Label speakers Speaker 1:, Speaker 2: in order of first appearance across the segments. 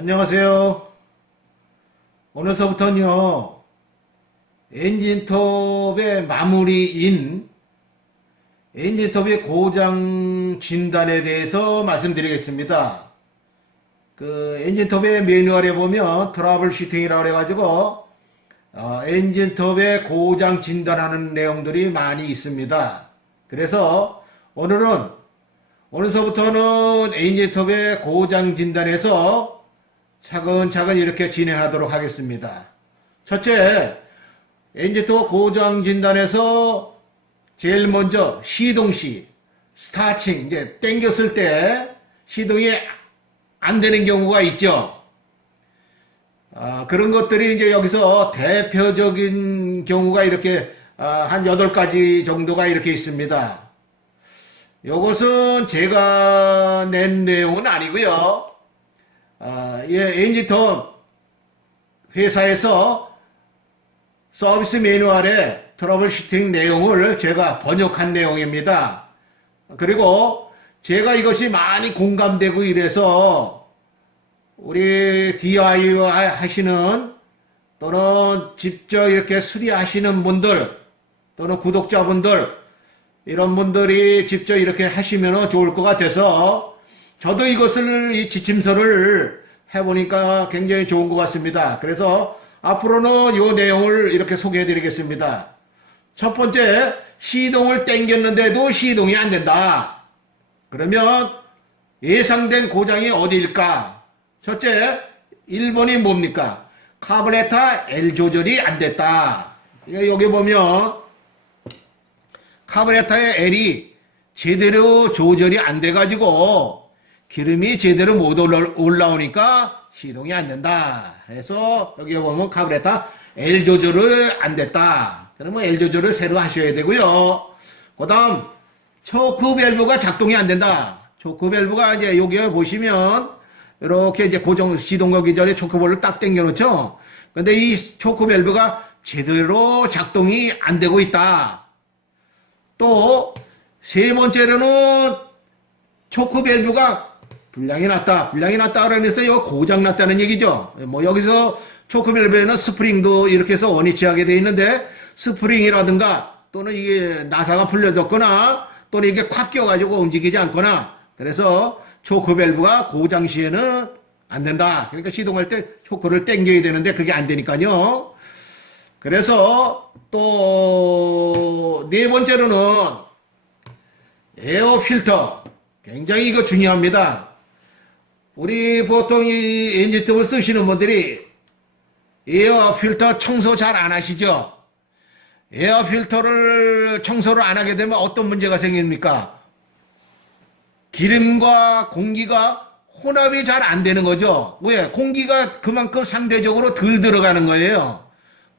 Speaker 1: 안녕하세요. 오늘서부터는요, 엔진톱의 마무리인 엔진톱의 고장 진단에 대해서 말씀드리겠습니다. 그 엔진톱의 매뉴얼에 보면 트러블 슈팅이라고 해가지고 어, 엔진톱의 고장 진단하는 내용들이 많이 있습니다. 그래서 오늘은 오늘서부터는 엔진톱의 고장 진단에서 차근차근 이렇게 진행하도록 하겠습니다. 첫째, 엔진톱 고장 진단에서 제일 먼저 시동 시, 스타칭, 이제 땡겼을 때 시동이 안 되는 경우가 있죠. 아, 그런 것들이 이제 여기서 대표적인 경우가 이렇게 아, 한 8가지 정도가 이렇게 있습니다. 요것은 제가 낸 내용은 아니고요. 아, 예, 엔지톱 회사에서 서비스 매뉴얼에 트러블 슈팅 내용을 제가 번역한 내용입니다. 그리고 제가 이것이 많이 공감되고 이래서 우리 DIY 하시는 또는 직접 이렇게 수리하시는 분들 또는 구독자분들 이런 분들이 직접 이렇게 하시면 좋을 것 같아서 저도 이것을 이 지침서를 해보니까 굉장히 좋은 것 같습니다. 그래서 앞으로는 이 내용을 이렇게 소개해 드리겠습니다. 첫 번째, 시동을 땡겼는데도 시동이 안 된다. 그러면 예상된 고장이 어디일까? 첫째, 1번이 뭡니까? 카브레타 L 조절이 안 됐다. 여기 보면 카브레타의 L이 제대로 조절이 안 돼가지고 기름이 제대로 못 올라- 올라오니까 시동이 안 된다. 해서 여기 보면 카브레타 L 조절을 안 됐다. 그러면 L 조절을 새로 하셔야 되고요. 그 다음 초크 밸브가 작동이 안 된다. 초크 밸브가 이제 여기 보시면 이렇게 이제 고정 시동 거기 전에 초크볼을 딱 당겨 놓죠. 근데 이 초크 밸브가 제대로 작동이 안 되고 있다. 또 세 번째로는 초크 밸브가 불량이 났다. 불량이 났다 그러면서 이거 고장 났다는 얘기죠. 뭐 여기서 초크 밸브에는 스프링도 이렇게 해서 원위치하게 돼 있는데 스프링이라든가 또는 이게 나사가 풀려졌거나 또는 이게 콱 껴가지고 움직이지 않거나 그래서 초크 밸브가 고장 시에는 안 된다. 그러니까 시동할 때 초크를 당겨야 되는데 그게 안 되니까요. 그래서 또 네 번째로는 에어 필터 굉장히 이거 중요합니다. 우리 보통 이 엔진톱을 쓰시는 분들이 에어 필터 청소 잘 안 하시죠? 에어 필터를 청소를 안 하게 되면 어떤 문제가 생깁니까? 기름과 공기가 혼합이 잘 안 되는 거죠. 왜? 공기가 그만큼 상대적으로 덜 들어가는 거예요.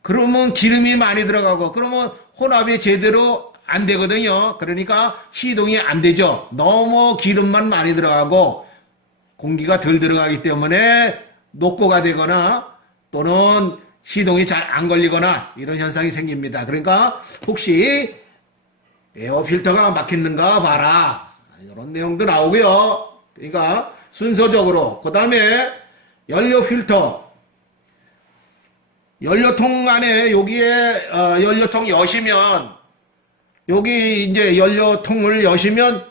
Speaker 1: 그러면 기름이 많이 들어가고 그러면 혼합이 제대로 안 되거든요. 그러니까 시동이 안 되죠. 너무 기름만 많이 들어가고 공기가 덜 들어가기 때문에 녹고가 되거나 또는 시동이 잘 안 걸리거나 이런 현상이 생깁니다. 그러니까 혹시 에어 필터가 막혔는가 봐라. 이런 내용도 나오고요. 그러니까 순서적으로 그 다음에 연료 필터 연료통 안에 여기에 어, 연료통 여시면 여기 이제 연료통을 여시면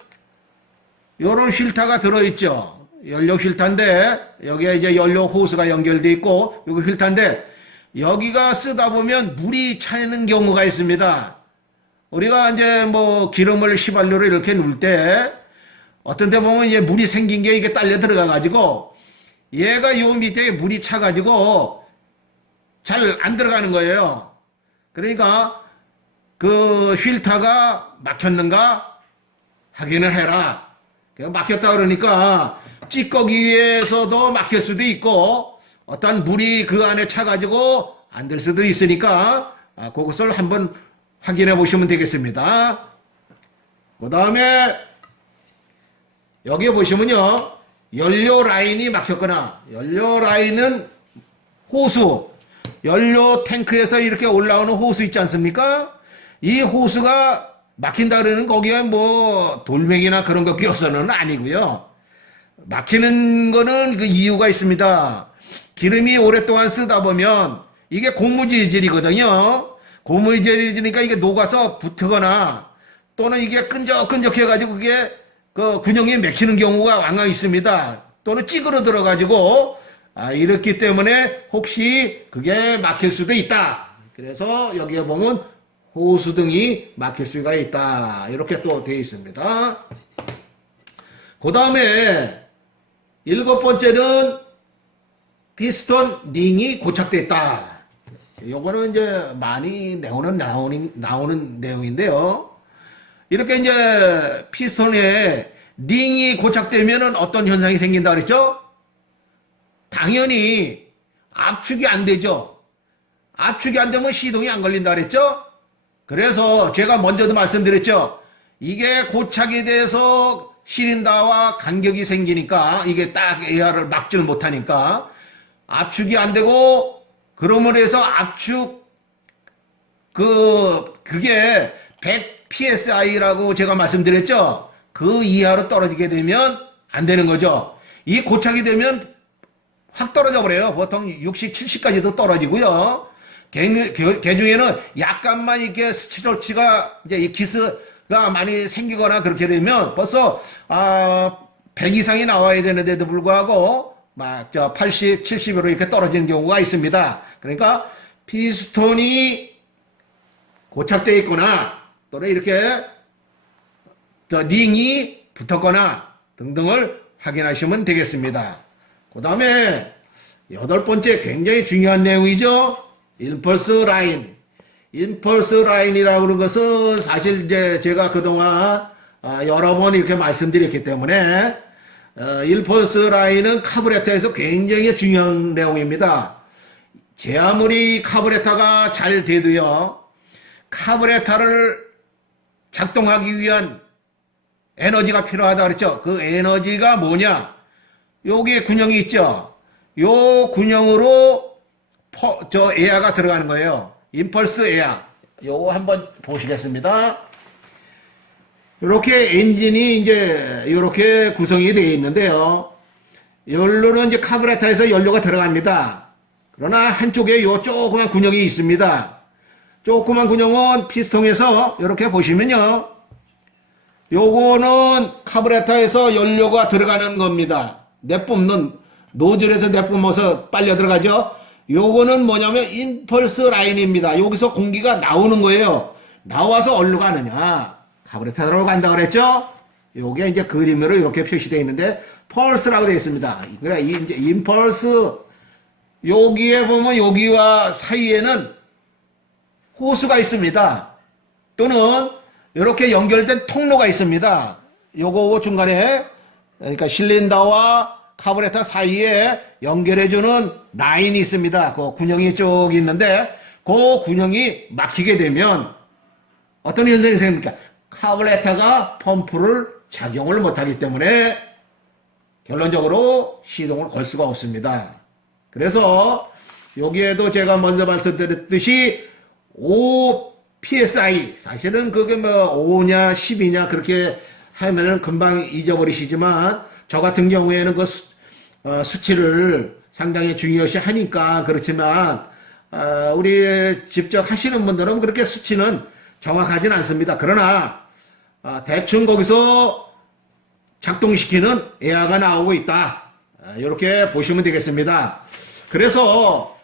Speaker 1: 요런 필터가 들어있죠. 연료 필터인데 여기에 이제 연료 호스가 연결돼 있고 여기 필터인데 여기가 쓰다 보면 물이 차는 경우가 있습니다. 우리가 이제 뭐 기름을 휘발유를 이렇게 넣을 때 어떤 데 보면 이제 물이 생긴 게 이게 딸려 들어가 가지고 얘가 요 밑에 물이 차 가지고 잘 안 들어가는 거예요. 그러니까 그 필터가 막혔는가 확인을 해라. 막혔다 그러니까 찌꺼기에서도 막힐 수도 있고 어떤 물이 그 안에 차가지고 안 될 수도 있으니까 아, 그것을 한번 확인해 보시면 되겠습니다. 그 다음에 여기 보시면요 연료 라인이 막혔거나 연료 라인은 호수 연료 탱크에서 이렇게 올라오는 호수 있지 않습니까? 이 호수가 막힌다 그러는 거기에 뭐 돌멩이나 그런 거 끼어서는 아니고요. 막히는 거는 그 이유가 있습니다. 기름이 오랫동안 쓰다 보면 이게 고무질질이거든요. 고무질질이니까 이게 녹아서 붙거나 또는 이게 끈적끈적해가지고 그게 그 군용이 맥히는 경우가 왕왕 있습니다. 또는 찌그러들어가지고 아, 이렇기 때문에 혹시 그게 막힐 수도 있다. 그래서 여기에 보면 호수 등이 막힐 수가 있다. 이렇게 또 되어 있습니다. 그 다음에 일곱 번째는 피스톤 링이 고착돼 있다. 요거는 이제 많이 내오는 나오는 나오는 내용인데요. 이렇게 이제 피스톤에 링이 고착되면은 어떤 현상이 생긴다 그랬죠? 당연히 압축이 안 되죠. 압축이 안 되면 시동이 안 걸린다 그랬죠? 그래서 제가 먼저도 말씀드렸죠. 이게 고착이 돼서 시린다와 간격이 생기니까 이게 딱 AR을 막지를 못하니까 압축이 안 되고 그러므로 해서 압축 그 그게 100 psi라고 제가 말씀드렸죠. 그 이하로 떨어지게 되면 안 되는 거죠. 이 고착이 되면 확 떨어져 버려요. 보통 60, 70까지도 떨어지고요. 개, 개, 개 중에는 약간만 이렇게 스치로치가 이제 이 기스 가 많이 생기거나 그렇게 되면 벌써 아, 100 이상이 나와야 되는데도 불구하고 막 저 80, 70으로 이렇게 떨어지는 경우가 있습니다. 그러니까 피스톤이 고착되어 있거나 또는 이렇게 저 링이 붙었거나 등등을 확인하시면 되겠습니다. 그 다음에 여덟 번째 굉장히 중요한 내용이죠. 임펄스 라인. 임펄스 라인이라고 하는 것은 사실 이제 제가 그동안 아, 여러 번 이렇게 말씀드렸기 때문에 어, 임펄스 라인은 카브레터에서 굉장히 중요한 내용입니다. 제 아무리 카브레터가 잘 돼도요, 카브레터를 작동하기 위한 에너지가 필요하다 그랬죠. 그 에너지가 뭐냐? 여기에 군형이 있죠. 요 군형으로 퍼, 저 에어가 들어가는 거예요. 임펄스 에어. 요거 한번 보시겠습니다. 이렇게 엔진이 이제 이렇게 구성이 되어 있는데요. 연료는 이제 카브레터에서 연료가 들어갑니다. 그러나 한쪽에 요 조그만 군형이 있습니다. 조그만 군형은 피스통에서 이렇게 보시면요. 요거는 카브레터에서 연료가 들어가는 겁니다. 내뿜는 노즐에서 내뿜어서 빨려 들어가죠. 요거는 뭐냐면 임펄스 라인입니다. 여기서 공기가 나오는 거예요. 나와서 어디로 가느냐? 카브레터로 간다 그랬죠? 요게 이제 그림으로 이렇게 표시되어 있는데 펄스라고 되어 있습니다. 이 이제 임펄스 여기에 보면 여기와 사이에는 호수가 있습니다. 또는 이렇게 연결된 통로가 있습니다. 요거 중간에 그러니까 실린더와 카브레터 사이에 연결해주는 라인이 있습니다. 그 군형이 쭉 있는데 그 군형이 막히게 되면 어떤 현상이 생깁니까? 카브레터가 펌프를 작용을 못하기 때문에 결론적으로 시동을 걸 수가 없습니다. 그래서 여기에도 제가 먼저 말씀드렸듯이 5 PSI 사실은 그게 뭐 5냐 10이냐 그렇게 하면은 금방 잊어버리시지만 저 같은 경우에는 그 수, 어, 수치를 상당히 중요시 하니까 그렇지만 어, 우리 직접 하시는 분들은 그렇게 수치는 정확하진 않습니다. 그러나 어, 대충 거기서 작동시키는 에어가 나오고 있다. 이렇게 보시면 되겠습니다. 그래서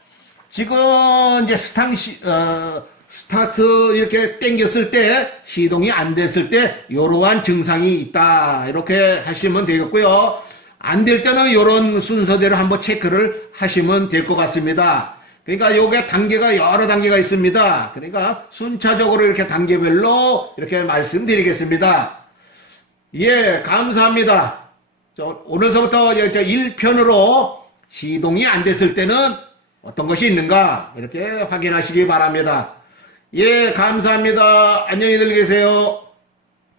Speaker 1: 지금 이제 스탕시 어, 스타트 이렇게 땡겼을 때 시동이 안 됐을 때 이러한 증상이 있다 이렇게 하시면 되겠고요. 안 될 때는 이런 순서대로 한번 체크를 하시면 될 것 같습니다. 그러니까 요게 단계가 여러 단계가 있습니다. 그러니까 순차적으로 이렇게 단계별로 이렇게 말씀드리겠습니다. 예, 감사합니다. 저 오늘서부터 1편으로 시동이 안 됐을 때는 어떤 것이 있는가 이렇게 확인하시기 바랍니다. 예, 감사합니다. 안녕히 들 계세요.